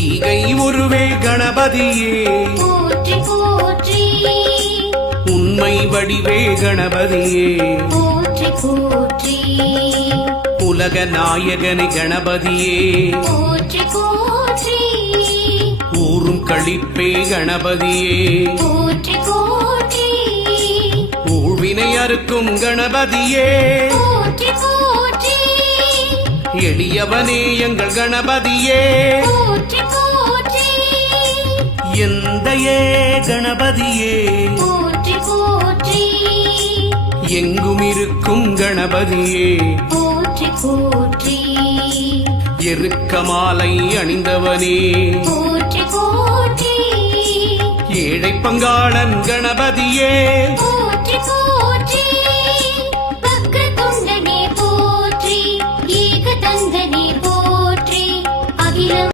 ஈகை உருவே கணபதியே போற்றி போற்றி உண்மை வடிவே கணபதியே போற்றி போற்றி உலக நாயகனே கணபதியே போற்றி போற்றி ஊரும் களிப்பே கணபதியே போற்றி போற்றி ஊழ்வினை அறுக்கும் கணபதியே போற்றி போற்றி எளியவனே எங்கள் கணபதியே போற்றி போற்றி எந்தையே கணபதியே போற்றி போற்றி எங்கும் இருக்கும் கணபதியே போற்றி போற்றி எருக்க மாலை அணிந்தவனே போற்றி போற்றி ஏழை பங்காளன் கணபதியே